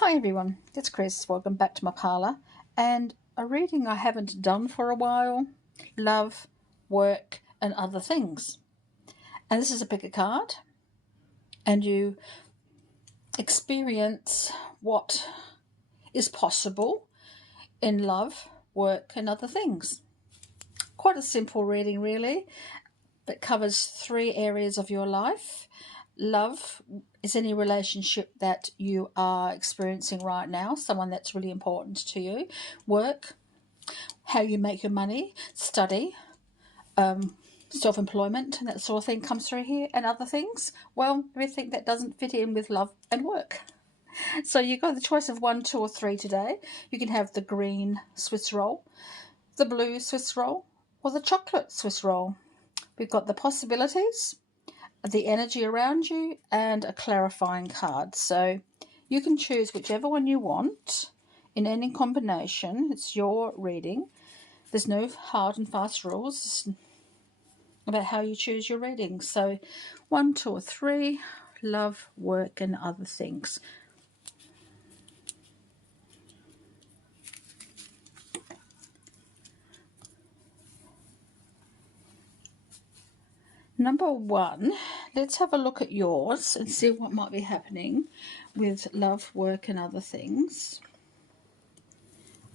Hi everyone, it's Chris. Welcome back to my parlour and a reading I haven't done for a while, love, work and other things. And this is a pick a card and you experience what is possible in love, work and other things. Quite a simple reading really, but covers 3 areas of your life. Love is any relationship that you are experiencing right now, someone that's really important to you. Work, how you make your money. Study, self-employment, and that sort of thing comes through here. And other things, well, everything that doesn't fit in with love and work. So you've got the choice of 1, 2 or 3 today. You can have the green Swiss roll, the blue Swiss roll, or the chocolate Swiss roll. We've got the possibilities, the energy around you, and a clarifying card. So you can choose whichever one you want in any combination. It's your reading. There's no hard and fast rules about how you choose your reading. So 1, 2 or 3, love, work and other things. Number 1, let's have a look at yours and see what might be happening with love, work and other things.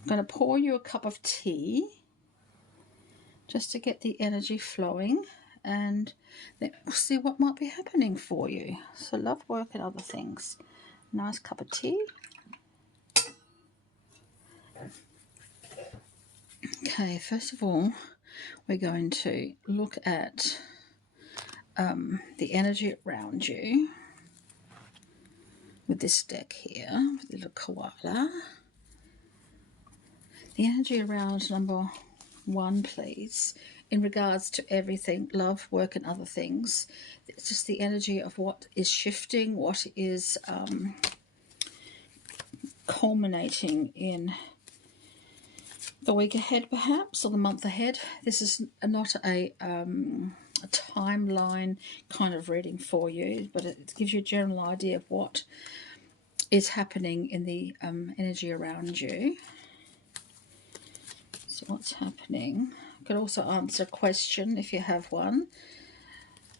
I'm going to pour you a cup of tea just to get the energy flowing, and then we'll see what might be happening for you. So love, work and other things. Nice cup of tea. Okay, first of all, we're going to look at the energy around you with this deck here, with the little koala. The energy around number 1, please, in regards to everything, love, work and other things. It's just the energy of what is shifting, what is culminating in the week ahead perhaps, or the month ahead. This is not a timeline kind of reading for you, but it gives you a general idea of what is happening in the energy around you. So what's happening? You could also answer a question if you have one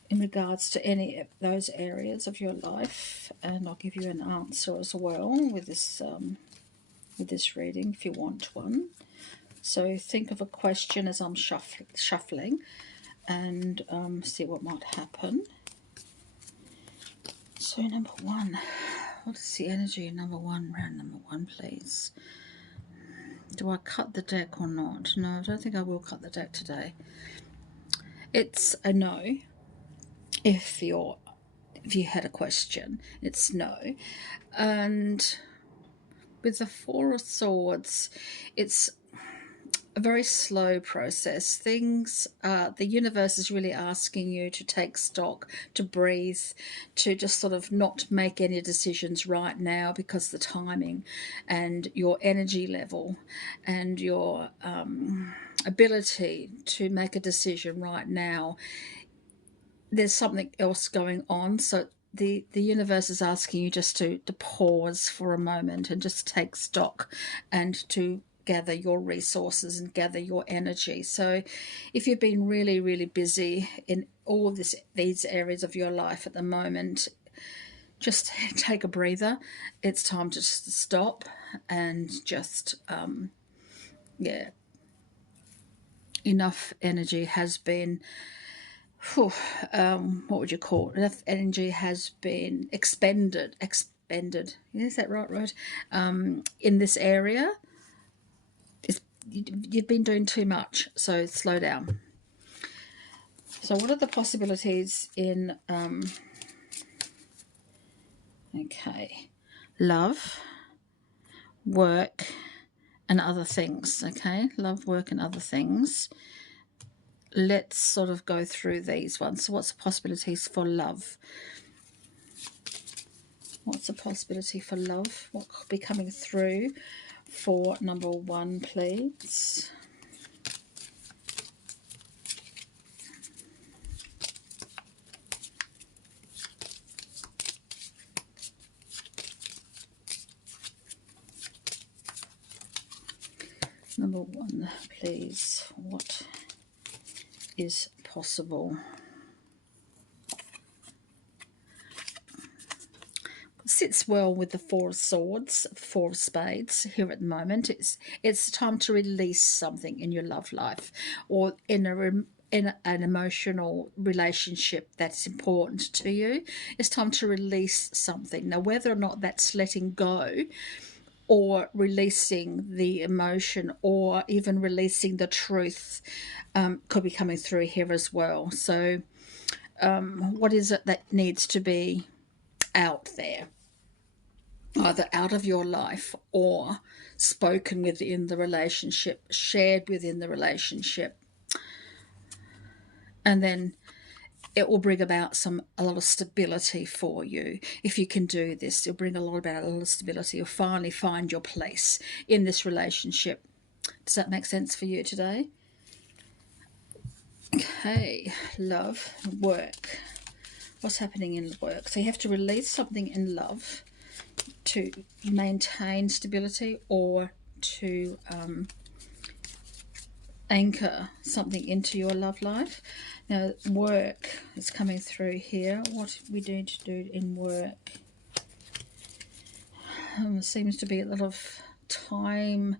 in regards to any of those areas of your life, and I'll give you an answer as well with this reading if you want one. So think of a question as I'm shuffling and see what might happen. So number 1, what is the energy in number 1, round number 1, please? Do I cut the deck or not? No, I don't think I will cut the deck today. It's a no. If you had a question, it's no. And with the 4 of Swords, it's a very slow process. Things, the universe is really asking you to take stock, to breathe, to just sort of not make any decisions right now, because the timing and your energy level and your ability to make a decision right now, there's something else going on. So the universe is asking you just to pause for a moment and just take stock and to gather your resources and gather your energy. So if you've been really, really busy in all these areas of your life at the moment, just take a breather. It's time to just stop and just, enough energy has been, what would you call it? Enough energy has been expended. Is that right? In this area. You've been doing too much, so slow down. So what are the possibilities in love, work and other things? Okay, love, work and other things. Let's sort of go through these ones. So what's the possibilities for love? What's the possibility for love? What could be coming through for number 1, please? Number one, please. What is possible? Sits well with the Four of Swords, Four of Spades here at the moment. It's time to release something in your love life, or in an emotional relationship that's important to you. It's time to release something. Now, whether or not that's letting go, or releasing the emotion, or even releasing the truth, could be coming through here as well. So what is it that needs to be out there, either out of your life or spoken within the relationship, shared within the relationship? And then it will bring about a lot of stability for you. If you can do this, it'll bring a lot of stability. You'll finally find your place in this relationship. Does that make sense for you today? Okay, love, work. What's happening in work? So you have to release something in love to maintain stability, or to anchor something into your love life. Now, work is coming through here. What we need to do in work? Seems to be a lot of time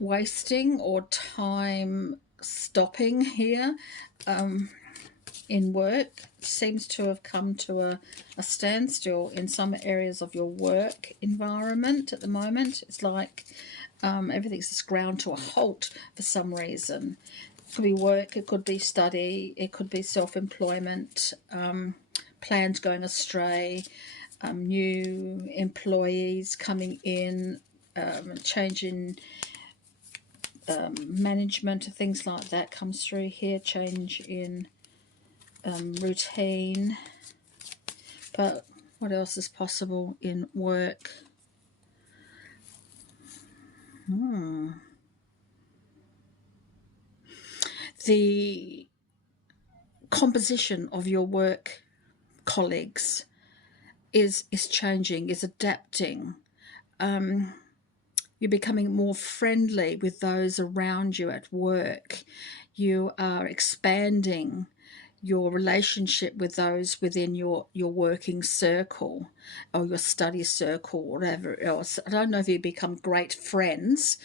wasting or time stopping here in work. Seems to have come to a standstill in some areas of your work environment at the moment. It's like everything's just ground to a halt for some reason. It could be work, it could be study, it could be self-employment, plans going astray, new employees coming in, changing management, things like that comes through here, change in routine. But what else is possible in work? The composition of your work colleagues is changing, is adapting. You're becoming more friendly with those around you at work. You are expanding your relationship with those within your working circle, or your study circle, or whatever else. I don't know if you become great friends,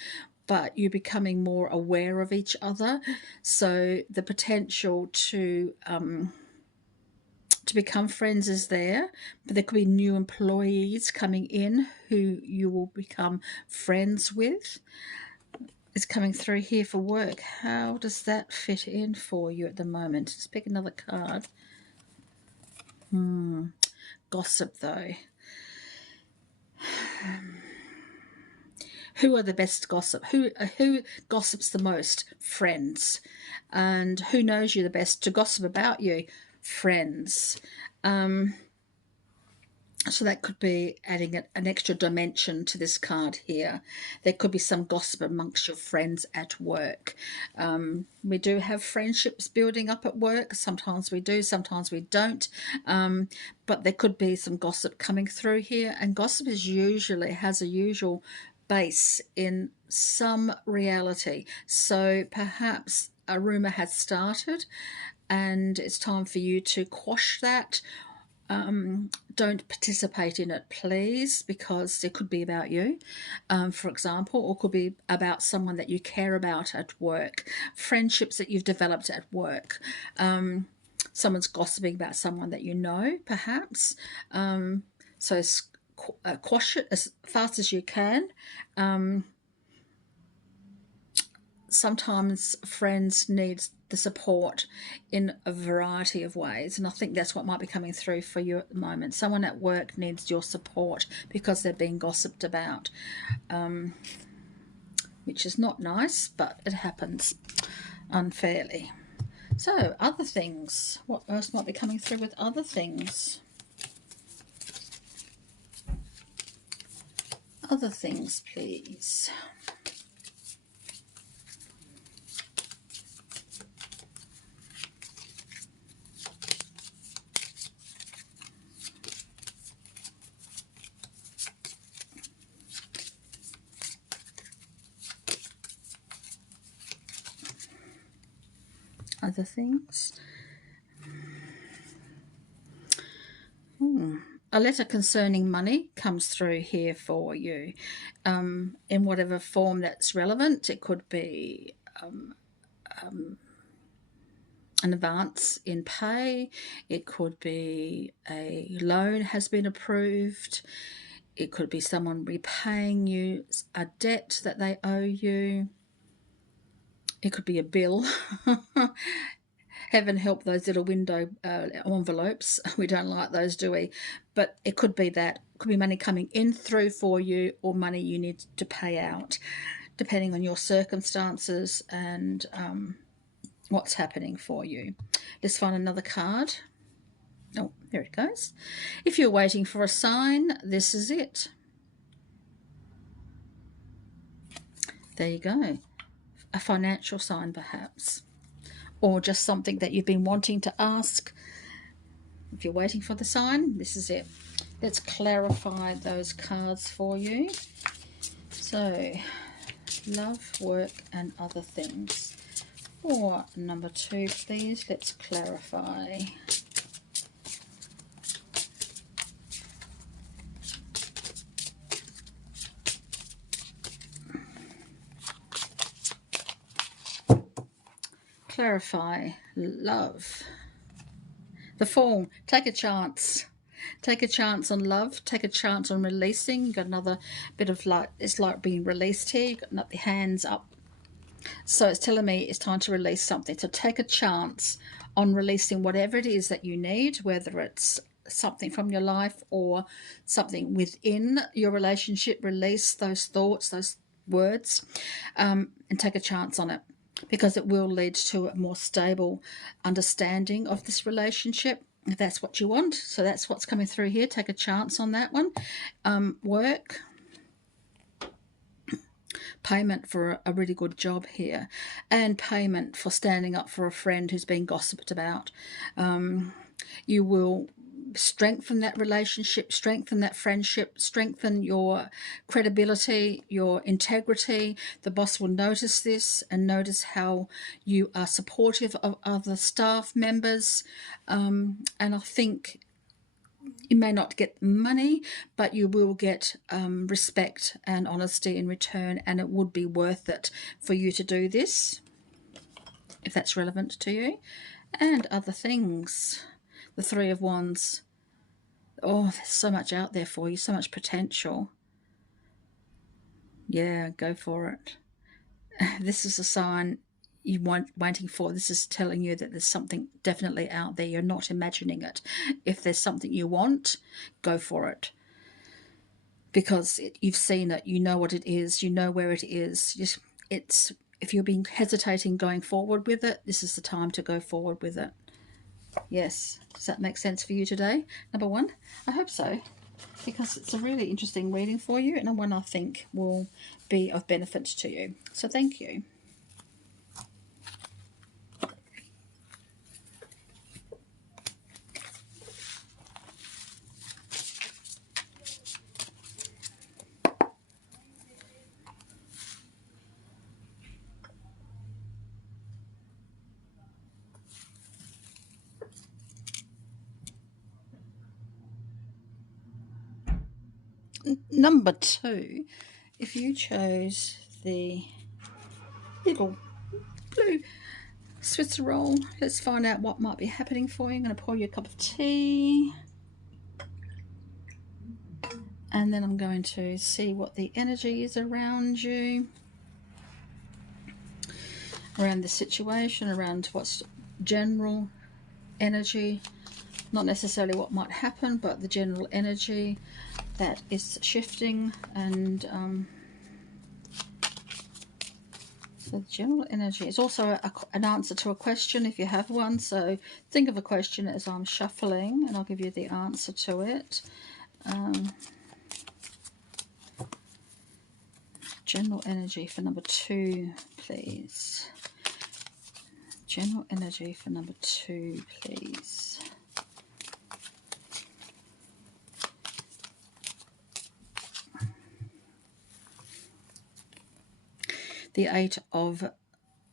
but you're becoming more aware of each other. So the potential to become friends is there, but there could be new employees coming in who you will become friends with. It's coming through here for work. How does that fit in for you at the moment? Let's pick another card. Gossip, though. Who are the best gossip? Who gossips the most? Friends. And who knows you the best to gossip about you? Friends. So that could be adding an extra dimension to this card here. There could be some gossip amongst your friends at work. We do have friendships building up at work. Sometimes we do, sometimes we don't. But there could be some gossip coming through here. And gossip is has a usual base in some reality. So perhaps a rumor has started and it's time for you to quash that. Don't participate in it, please, because it could be about you, for example, or could be about someone that you care about at work, friendships that you've developed at work. Someone's gossiping about someone that you know, perhaps. So quash it as fast as you can. Sometimes friends need the support in a variety of ways, and I think that's what might be coming through for you at the moment. Someone at work needs your support because they're being gossiped about, which is not nice, but it happens unfairly. So other things, what else might be coming through with other things? Other things, please. other things. A letter concerning money comes through here for you, in whatever form that's relevant. It could be an advance in pay. It could be a loan has been approved. It could be someone repaying you a debt that they owe you. It could be a bill. Heaven help those little window envelopes. We don't like those, do we? But it could be that. It could be money coming in through for you, or money you need to pay out, depending on your circumstances and what's happening for you. Let's find another card. Oh, there it goes. If you're waiting for a sign, this is it. There you go. A financial sign, perhaps, or just something that you've been wanting to ask. If you're waiting for the sign, this is it. Let's clarify those cards for you. So, love, work, and other things. For number 2, please, let's clarify. Clarify love. The form, take a chance. Take a chance on love. Take a chance on releasing. You've got another bit of light. It's like being released here. You've got the hands up. So it's telling me it's time to release something. So take a chance on releasing whatever it is that you need, whether it's something from your life or something within your relationship. Release those thoughts, those words, and take a chance on it, because it will lead to a more stable understanding of this relationship, if that's what you want. So that's what's coming through here. Take a chance on that one. Work. Payment for a really good job here, and payment for standing up for a friend who's been gossiped about. You will strengthen that relationship, strengthen that friendship, strengthen your credibility, your integrity. The boss will notice this and notice how you are supportive of other staff members. And I think you may not get money, but you will get respect and honesty in return, and it would be worth it for you to do this, if that's relevant to you. And other things. The 3 of Wands. Oh, there's so much out there for you, so much potential. Yeah, go for it. This is a sign you waiting for. This is telling you that there's something definitely out there. You're not imagining it. If there's something you want, go for it, because you've seen it. You know what it is. You know where it is. It's if you've been hesitating going forward with it, this is the time to go forward with it. Yes, does that make sense for you today? Number 1, I hope so, because it's a really interesting reading for you, and one I think will be of benefit to you. So thank you. Number 2, if you chose the little blue Switzer roll, let's find out what might be happening for you. I'm going to pour you a cup of tea, and then I'm going to see what the energy is around you, around the situation, around what's general energy, not necessarily what might happen, but the general energy that is shifting. And so the general energy is also an answer to a question if you have one. So think of a question as I'm shuffling, and I'll give you the answer to it. General energy for number 2, please. General energy for number 2, please. The 8 of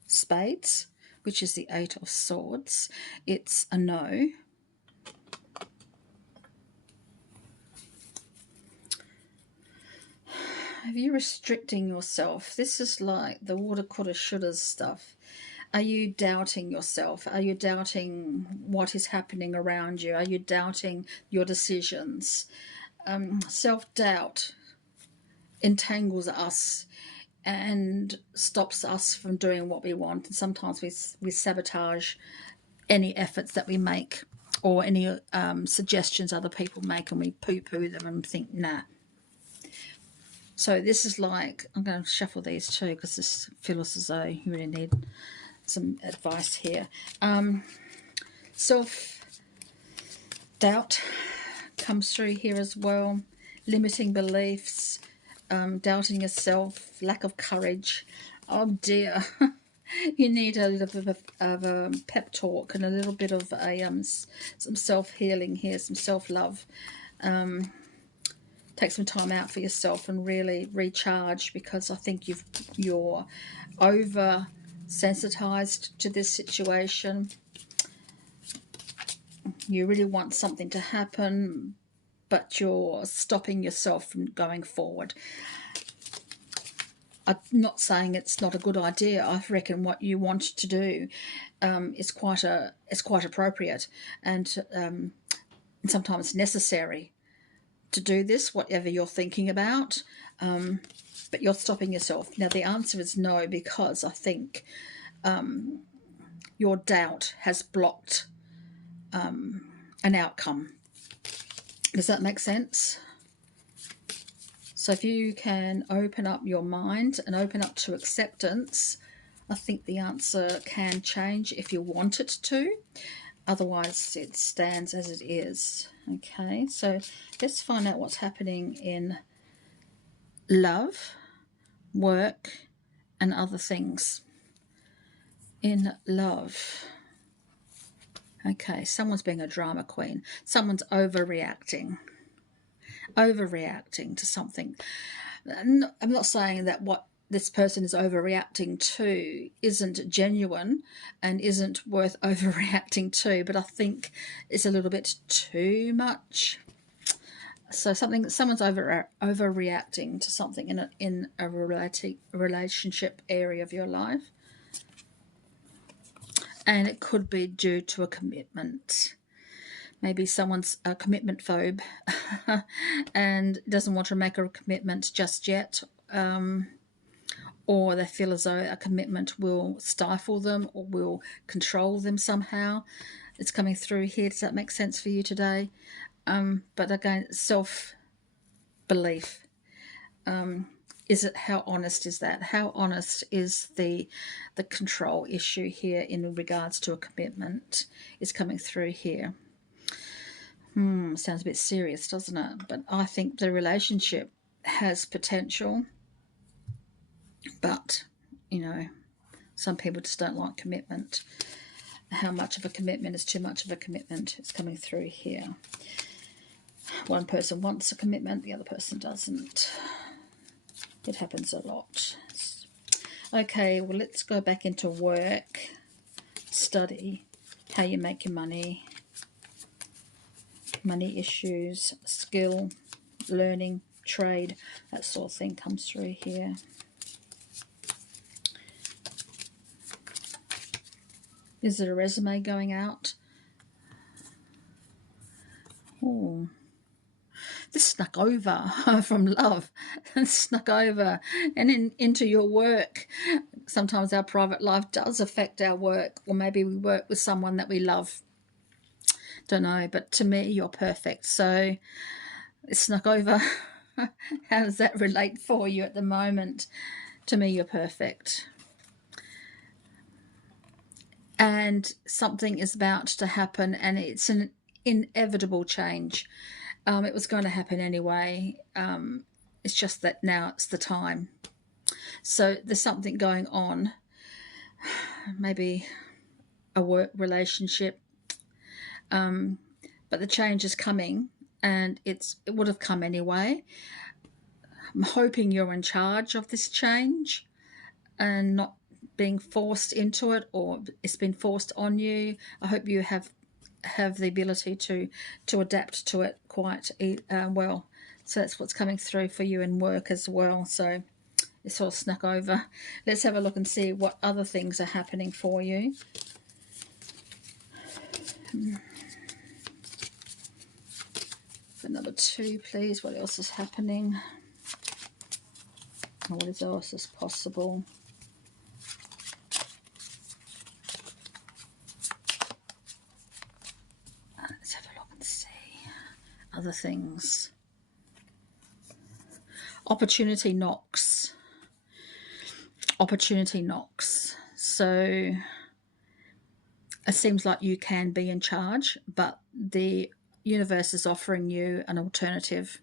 Spades which is the Eight of Swords. It's a no. Are you restricting yourself? This is like the woulda, coulda, shoulda stuff. Are you doubting yourself? Are you doubting what is happening around you? Are you doubting your decisions? Self-doubt entangles us and stops us from doing what we want. And sometimes we sabotage any efforts that we make, or any suggestions other people make, and we poo-poo them and think, nah. So this is like, I'm going to shuffle these too, because this feels as though you really need some advice here. Self-doubt comes through here as well. Limiting beliefs, doubting yourself, lack of courage. Oh dear. You need a little bit of a pep talk and a little bit of some self-healing here, some self-love. Take some time out for yourself and really recharge, because I think you're over sensitized to this situation. You really want something to happen, but you're stopping yourself from going forward. I'm not saying it's not a good idea. I reckon what you want to do is quite appropriate, and sometimes necessary to do this, whatever you're thinking about, but you're stopping yourself. Now the answer is no, because I think your doubt has blocked an outcome. Does that make sense? So if you can open up your mind and open up to acceptance, I think the answer can change if you want it to. Otherwise, it stands as it is. Okay, so let's find out what's happening in love, work, and other things. In love. Okay, someone's being a drama queen. Someone's overreacting to something. I'm not saying that what this person is overreacting to isn't genuine and isn't worth overreacting to, but I think it's a little bit too much. So someone's overreacting to something in a relationship area of your life, and it could be due to a commitment. Maybe someone's a commitment phobe and doesn't want to make a commitment just yet. Or they feel as though a commitment will stifle them or will control them somehow. It's coming through here. Does that make sense for you today? But again, self-belief. Is it, how honest is that? How honest is the control issue here in regards to a commitment is coming through here. Sounds a bit serious, doesn't it? But I think the relationship has potential. But, you know, some people just don't like commitment. How much of a commitment is too much of a commitment? It's coming through here. One person wants a commitment, the other person doesn't. It happens a lot. Okay, well, let's go back into work, study, how you make your money, money issues, skill, learning, trade, that sort of thing comes through here. Is it a resume going out? Oh, this snuck over from love and snuck over and into your work. Sometimes our private life does affect our work, or maybe we work with someone that we love. Don't know, but to me, you're perfect. So it snuck over. How does that relate for you at the moment? To me, you're perfect. And something is about to happen, and it's an inevitable change. It was going to happen anyway. It's just that now it's the time. So there's something going on, maybe a work relationship, but the change is coming, and it would have come anyway. I'm hoping you're in charge of this change and not being forced into it, or it's been forced on you. I hope you have the ability to adapt to it quite well. So that's what's coming through for you in work as well. So it's all snuck over. Let's have a look and see what other things are happening for you. For number 2, please. What else is happening? What else is possible? Let's have a look and see other things. Opportunity knocks. Opportunity knocks. So it seems like you can be in charge, but the universe is offering you an alternative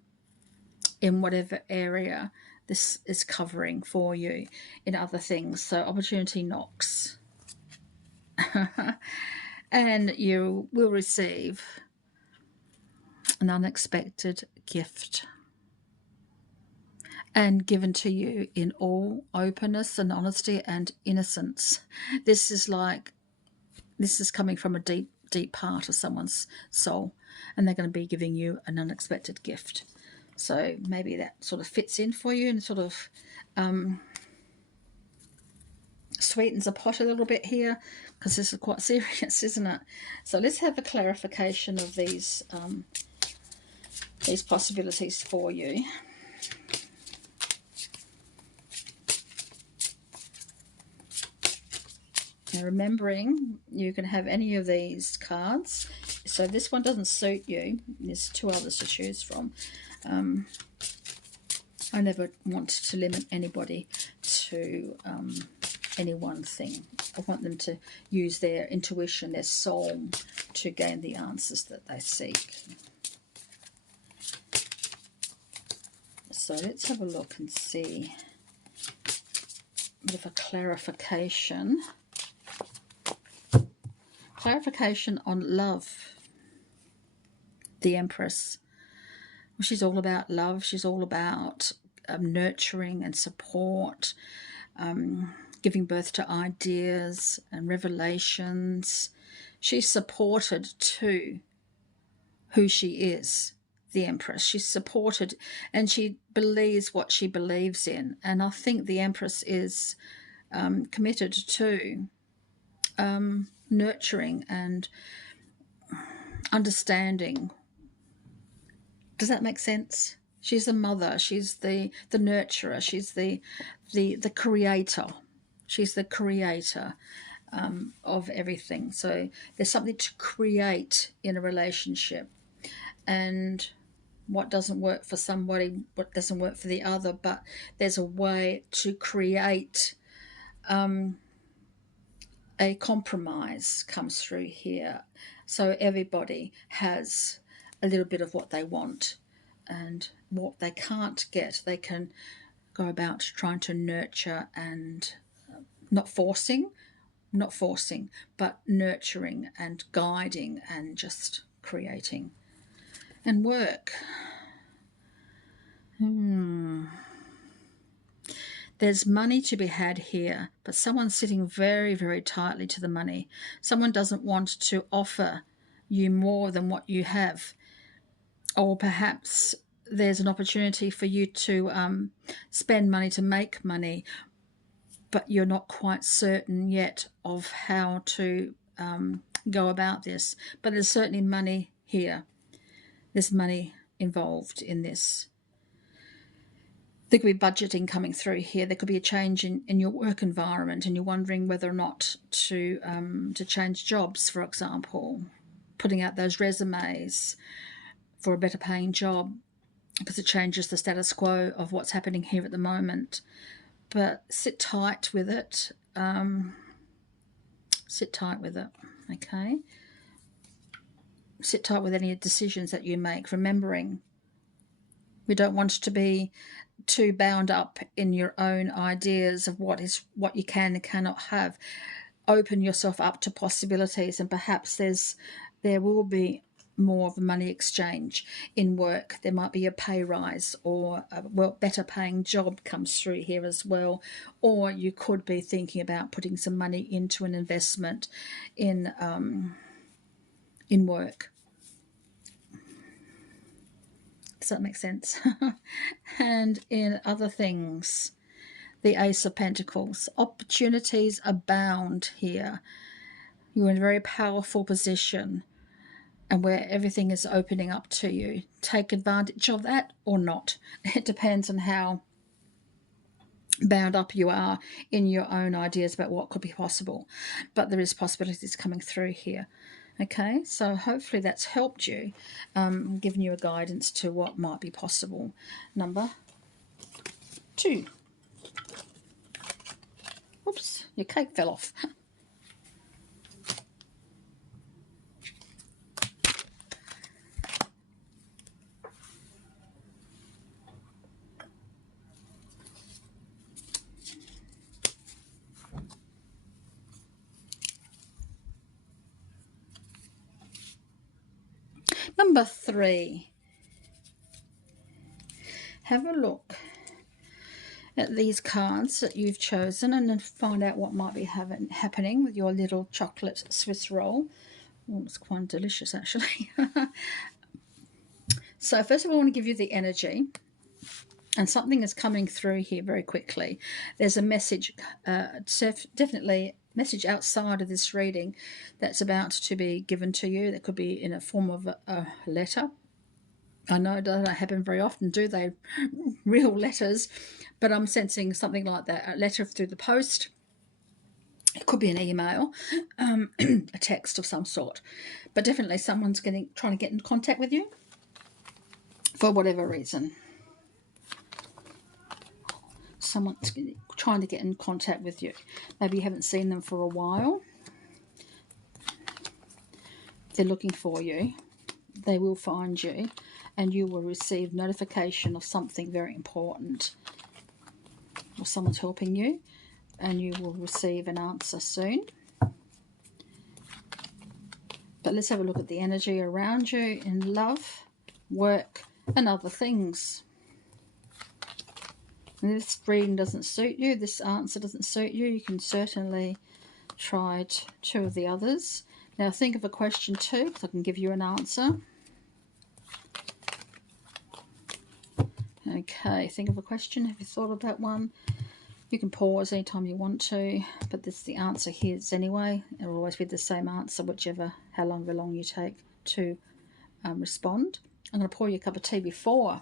in whatever area this is covering for you in other things. So opportunity knocks. And you will receive an unexpected gift, and given to you in all openness and honesty and innocence. This is coming from a deep part of someone's soul, and they're going to be giving you an unexpected gift. So maybe that sort of fits in for you and sort of sweetens the pot a little bit here, because this is quite serious, isn't it? So let's have a clarification of these possibilities for you. Now, remembering you can have any of these cards. So this one doesn't suit you. There's 2 others to choose from. I never want to limit anybody to any one thing. I want them to use their intuition, their soul, to gain the answers that they seek. So let's have a look and see a bit of a clarification. Clarification on love. The Empress. Well, she's all about love. She's all about nurturing and support, giving birth to ideas and revelations. She's supported to who she is, the Empress. She's supported, and she believes what she believes in. And I think the Empress is committed to nurturing and understanding. Does that make sense? She's the mother. She's the nurturer. She's the creator. She's the creator of everything. So there's something to create in a relationship, and what doesn't work for somebody, what doesn't work for the other, but there's a way to create a compromise comes through here. So everybody has a little bit of what they want, and what they can't get, they can go about trying to nurture and not forcing, but nurturing and guiding and just creating. And work. There's money to be had here, but someone's sitting very, very tightly to the money. Someone doesn't want to offer you more than what you have. Or perhaps there's an opportunity for you to spend money to make money, but you're not quite certain yet of how to go about this. But there's certainly money here. There's money involved in this. There could be budgeting coming through here. There could be a change in your work environment, and you're wondering whether or not to change jobs, for example, putting out those resumes for a better paying job, because it changes the status quo of what's happening here at the moment. But sit tight with it. Sit tight with it, okay? Sit tight with any decisions that you make, remembering we don't want to be too bound up in your own ideas of what you can and cannot have. Open yourself up to possibilities, and perhaps there will be more of a money exchange in work. There might be a pay rise, or a better paying job comes through here as well. Or you could be thinking about putting some money into an investment in work. Does that make sense? And in other things, the Ace of Pentacles. Opportunities abound here. You're in a very powerful position, and where everything is opening up to you. Take advantage of that or not. It depends on how bound up you are in your own ideas about what could be possible. But there is possibilities coming through here. Okay, so hopefully that's helped you, giving you a guidance to what might be possible. Number 2. Oops, your cake fell off. Number 3. Have a look at these cards that you've chosen and then find out what might be happening with your little chocolate Swiss roll. Oh, it's quite delicious, actually. So first of all, I want to give you the energy. And something is coming through here very quickly. There's a message, definitely message outside of this reading that's about to be given to you. That could be in a form of a letter. I know that don't happen very often, do they? Real letters. But I'm sensing something like that. A letter through the post. It could be an email, a text of some sort. But definitely someone's trying to get in contact with you for whatever reason. Someone's trying to get in contact with you. Maybe you haven't seen them for a while. They're looking for you. They will find you, and you will receive notification of something very important. Or someone's helping you, and you will receive an answer soon. But let's have a look at the energy around you in love, work, and other things. And if this reading doesn't suit you, this answer doesn't suit you, you can certainly try 2 of the others. Now think of a question too, because I can give you an answer. Okay, think of a question. Have you thought about one? You can pause anytime you want to, but this is the answer here anyway. It will always be the same answer, however long you take to respond. I'm going to pour you a cup of tea before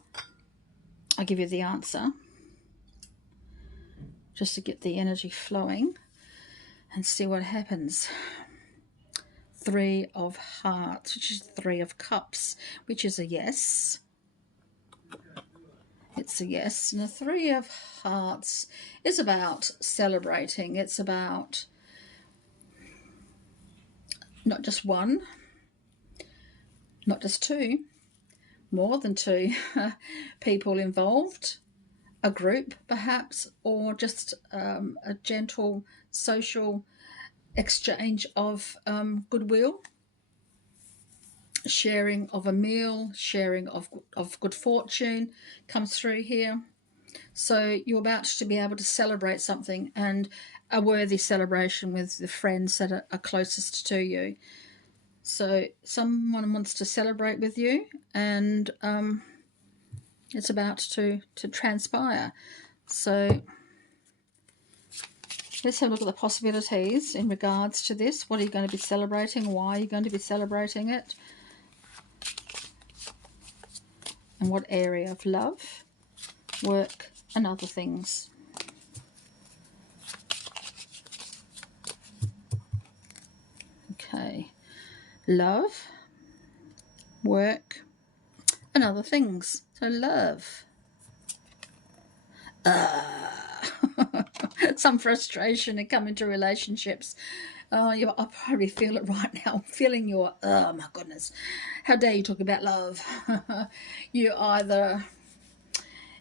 I give you the answer, just to get the energy flowing and see what happens. 3 of Hearts, which is 3 of Cups, which is a yes. It's a yes. And the 3 of Hearts is about celebrating. It's about not just 1, not just 2, more than 2 people involved, a group perhaps, or just a gentle social exchange of goodwill, sharing of a meal, sharing of good fortune comes through here. So you're about to be able to celebrate something, and a worthy celebration with the friends that are closest to you. So someone wants to celebrate with you, and it's about to transpire. So let's have a look at the possibilities in regards to this. What are you going to be celebrating? Why are you going to be celebrating it? And what area of love, work, and other things? Okay. Love, work, and other things. So love. Some frustration in coming to relationships. I probably feel it right now. I'm feeling your, oh my goodness, how dare you talk about love? You're either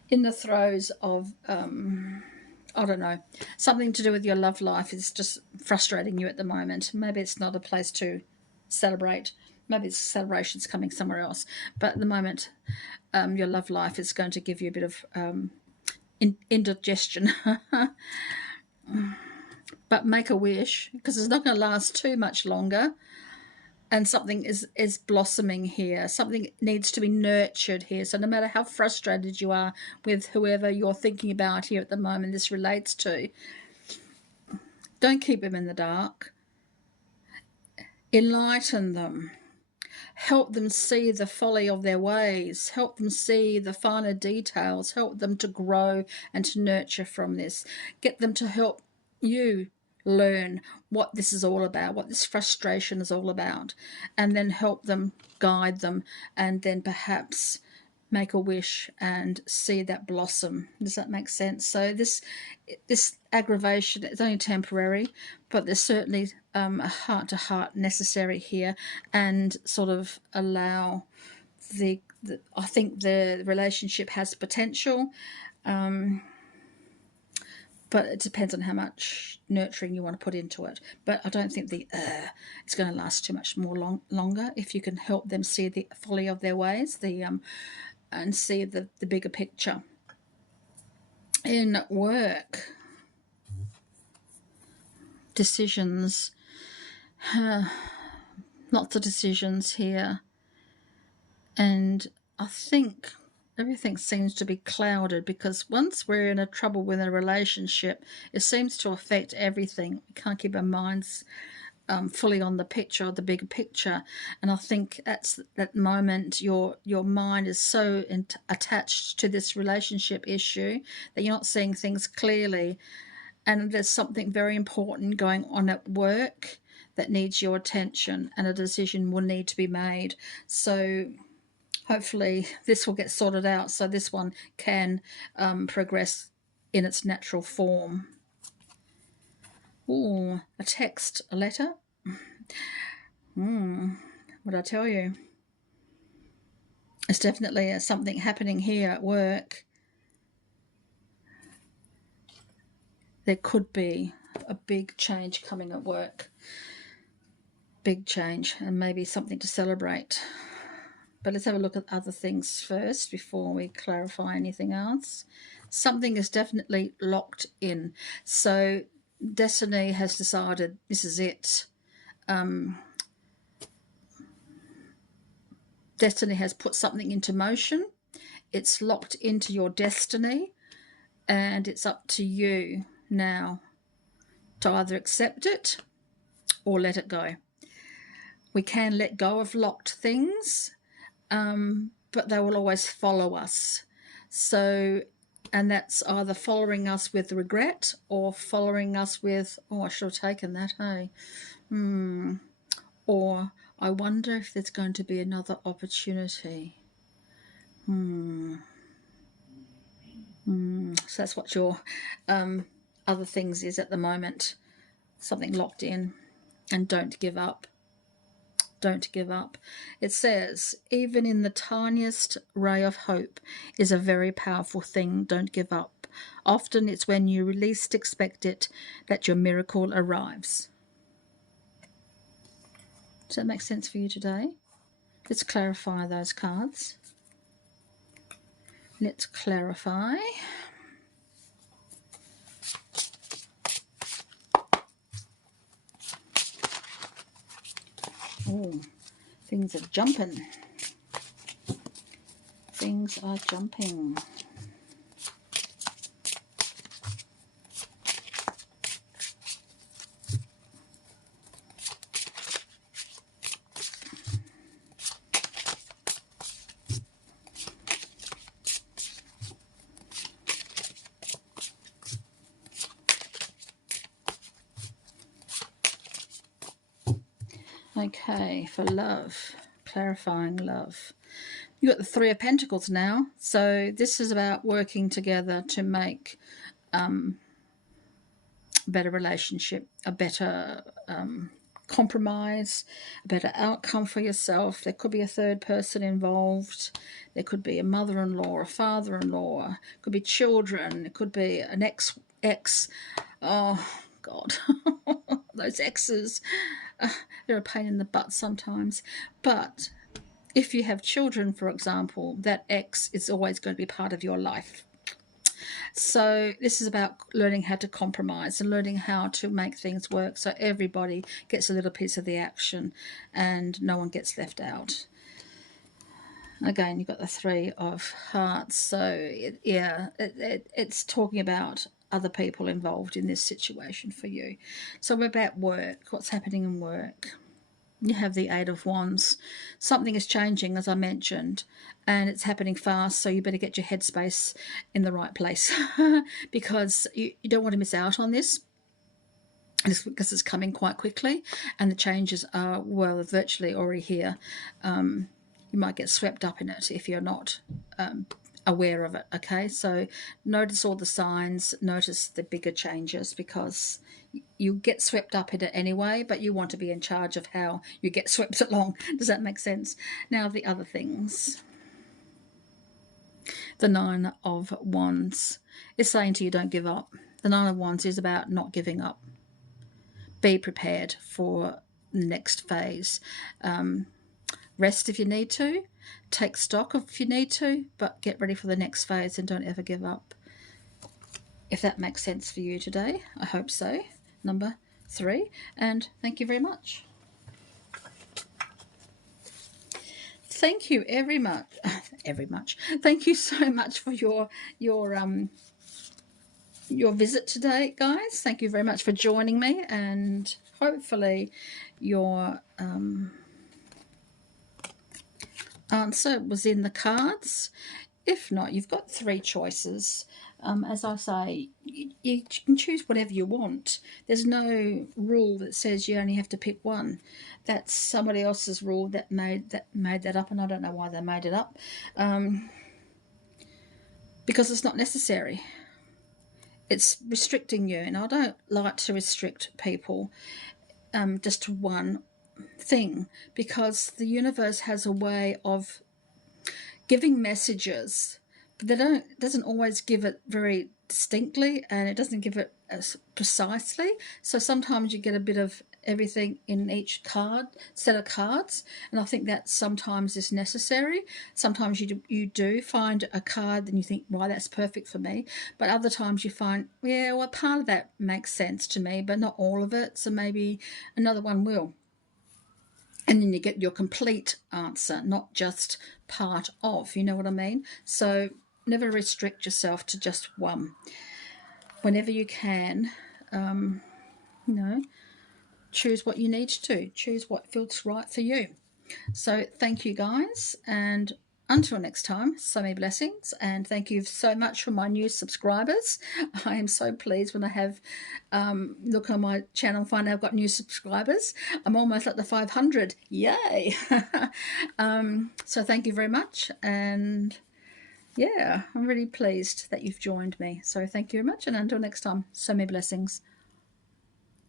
in the throes of, I don't know, something to do with your love life is just frustrating you at the moment. Maybe it's not a place to celebrate maybe the celebration's coming somewhere else. But at the moment, your love life is going to give you a bit of indigestion. But make a wish, because it's not going to last too much longer. And something is blossoming here. Something needs to be nurtured here. So no matter how frustrated you are with whoever you're thinking about here at the moment this relates to, don't keep them in the dark. Enlighten them. Help them see the folly of their ways. Help them see the finer details. Help them to grow and to nurture from this. Get them to help you learn what this is all about, what this frustration is all about, and then help them, guide them, and then perhaps make a wish and see that blossom. Does that make sense? So this aggravation is only temporary, but there's certainly a heart-to-heart necessary here, and sort of allow I think the relationship has potential, but it depends on how much nurturing you want to put into it. But I don't think it's going to last too much more longer if you can help them see the folly of their ways, and see the bigger picture. In work, decisions, lots of decisions here, and I think everything seems to be clouded, because once we're in a trouble with a relationship, it seems to affect everything. We can't keep our minds fully on the picture, the bigger picture. And I think at that moment your mind is so attached to this relationship issue that you're not seeing things clearly, and there's something very important going on at work that needs your attention, and a decision will need to be made. So hopefully this will get sorted out so this one can progress in its natural form. Ooh, a text, a letter. What I tell you? It's definitely something happening here at work. There could be a big change coming at work. Big change, and maybe something to celebrate. But let's have a look at other things first before we clarify anything else. Something is definitely locked in. So Destiny has decided this is it. Destiny has put something into motion. It's locked into your destiny, and it's up to you now to either accept it or let it go. We can let go of locked things, but they will always follow us. So, and that's either following us with regret or following us with, oh, I should have taken that, hey? Or I wonder if there's going to be another opportunity. So that's what your other things is at the moment. Something locked in. And don't give up. Don't give up. It says, even in the tiniest ray of hope is a very powerful thing. Don't give up. Often it's when you least expect it that your miracle arrives. Does that make sense for you today? Let's clarify those cards. Let's clarify. Oh, things are jumping. Things are jumping. Okay, for love, clarifying love. You've got the Three of Pentacles now. So this is about working together to make a better relationship, a better compromise, a better outcome for yourself. There could be a third person involved. There could be a mother-in-law, a father-in-law. It could be children. It could be an ex. Oh, God. Those exes. they're a pain in the butt sometimes. But if you have children, for example, that ex is always going to be part of your life. So this is about learning how to compromise and learning how to make things work so everybody gets a little piece of the action and no one gets left out. Again, you've got the Three of Hearts. So, it's talking about other people involved in this situation for you. So about work, what's happening in work. You have the Eight of Wands. Something is changing, as I mentioned, and it's happening fast, so you better get your headspace in the right place because you don't want to miss out on this. Because it's coming quite quickly and the changes are, well, virtually already here. You might get swept up in it if you're not aware of it, okay? So notice all the signs, notice the bigger changes, because you get swept up in it anyway, but you want to be in charge of how you get swept along. Does that make sense? Now, the other things. The Nine of Wands is saying to you, don't give up. The Nine of Wands is about not giving up. Be prepared for the next phase. Rest if you need to. Take stock if you need to, but get ready for the next phase and don't ever give up. If that makes sense for you today, I hope so. Number 3, and thank you very much. Thank you Thank you so much for your visit today, guys. Thank you very much for joining me, and hopefully your answer was in the cards. If not, you've got 3 choices. As I say, you can choose whatever you want. There's no rule that says you only have to pick one. That's somebody else's rule that made that up, and I don't know why they made it up. Because it's not necessary. It's restricting you, and I don't like to restrict people just to one thing, because the universe has a way of giving messages, but it doesn't always give it very distinctly, and it doesn't give it as precisely. So sometimes you get a bit of everything in each set of cards, and I think that sometimes is necessary. Sometimes you do find a card and you think, wow, that's perfect for me, but other times you find, yeah, well, part of that makes sense to me, but not all of it, so maybe another one will. And then you get your complete answer, not just part of, you know what I mean? So never restrict yourself to just one. Whenever you can, choose what you need to. Choose what feels right for you. So thank you, guys, and until next time, so many blessings, and thank you so much for my new subscribers. I am so pleased when I have look on my channel and find I've got new subscribers. I'm almost at the 500. Yay! So thank you very much, and yeah, I'm really pleased that you've joined me. So thank you very much, and until next time, so many blessings.